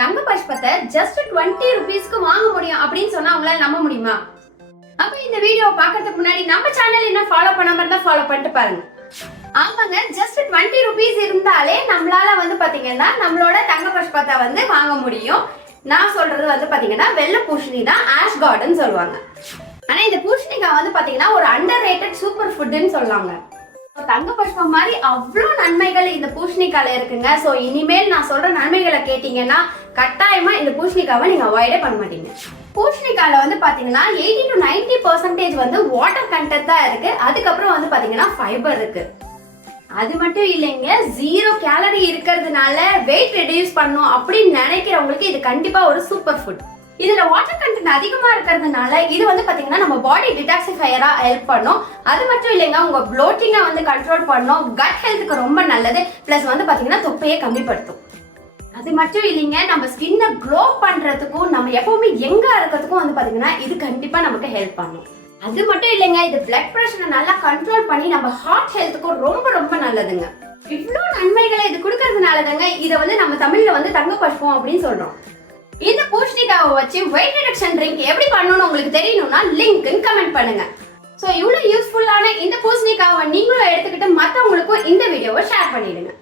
தங்க புஷ்பத்தை ஜஸ்ட் 20 ருபீஸ்க்கு வாங்க முடியும் அப்படின்னு சொன்னா அவங்களால நம்ப முடியுமா? அப்ப இந்த வீடியோ பார்க்கறதுக்கு முன்னாடி நம்ம சேனல் என்ன ஃபாலோ பண்ணாம இருந்தா ஃபாலோ பண்ணிட்டு பாருங்க. ஆமாங்க, ஜஸ்ட் 20 ருபீஸ் இருந்தாலே நம்மளால பாத்தீங்கன்னா நம்மளோட தங்க புஷ்பத்தை வாங்க முடியும். நான் சொல்றது பாத்தீங்கன்னா வெள்ளை பூசணி தான், ஆஷ் கார்டன் சொல்லுவாங்க. ஆனா இந்த பூசணிக்காய் பாத்தீங்கன்னா ஒரு அண்டர் ரேட்டட் சூப்பர் ஃபுட்னு சொல்லாங்க. தங்க புஷ்பம் மாதிரி அவ்வளவு நன்மைகள் இந்த பூசணிக்கால இருக்குங்க. சோ இனிமேல் நான் சொல்ற நன்மைகளை கேட்டீங்கன்னா கட்டாயமா இந்த பூசணிக்காவை நீங்க அவாய்டே பண்ண மாட்டீங்க. பூசணிக்கால பாத்தீங்கன்னா 80 to 90% வாட்டர் கண்டென்ட் தான் இருக்கு. அதுக்கப்புறம் பாத்தீங்கன்னா ஃபைபர் இருக்கு. அது மட்டும் இல்லைங்க, 0 கேலரி இருக்கிறதுனால வெயிட் ரெடியூஸ் பண்ணும் அப்படின்னு நினைக்கிறவங்களுக்கு இது கண்டிப்பா ஒரு சூப்பர் ஃபுட். இதுல வாட்டர் கண்டென்ட் அதிகமா இருக்கிறதுனால இது பாத்தீங்கன்னா நம்ம பாடி டிடாக்சிஃபையரா ஹெல்ப் பண்ணும். அது மட்டும் இல்லைங்க, உங்க ப்ளோட்டிங்கை கண்ட்ரோல் பண்ணும். கட் ஹெல்த்துக்கு ரொம்ப நல்லது. பிளஸ் பாத்தீங்கன்னா தொப்பையை கம்மிப்படுத்தும். அது மட்டும் இல்லைங்க, நம்ம ஸ்கின்னை க்ளோ பண்றதுக்கும் நம்ம எப்பவுமே எங்க இருக்கிறதுக்கும் பாத்தீங்கன்னா இது கண்டிப்பா நமக்கு ஹெல்ப் பண்ணும். அது மட்டும் இல்லைங்க, இது பிளட் பிரஷரை நல்லா கண்ட்ரோல் பண்ணி நம்ம ஹார்ட் ஹெல்த்துக்கும் ரொம்ப ரொம்ப நல்லதுங்க. இவ்வளவு நன்மைகளை இது கொடுக்கறதுனால தாங்க இதை நம்ம தமிழ்ல தங்க புஷ்பம் அப்படின்னு சொல்றோம். இந்த பூசணிக்காவை வச்சு வெயிட் ரிடக்ஷன் ட்ரிங்க் எப்படி பண்ணணும்னு உங்களுக்கு தெரியணும்னா லிங்க் கமெண்ட் பண்ணுங்க. சோ இவ்வளவு யூஸ்ஃபுல்லான இந்த பூசணிக்காவை நீங்களும் எடுத்துக்கிட்டு மத்தவங்களுக்கும் இந்த வீடியோவை ஷேர் பண்ணிடுங்க.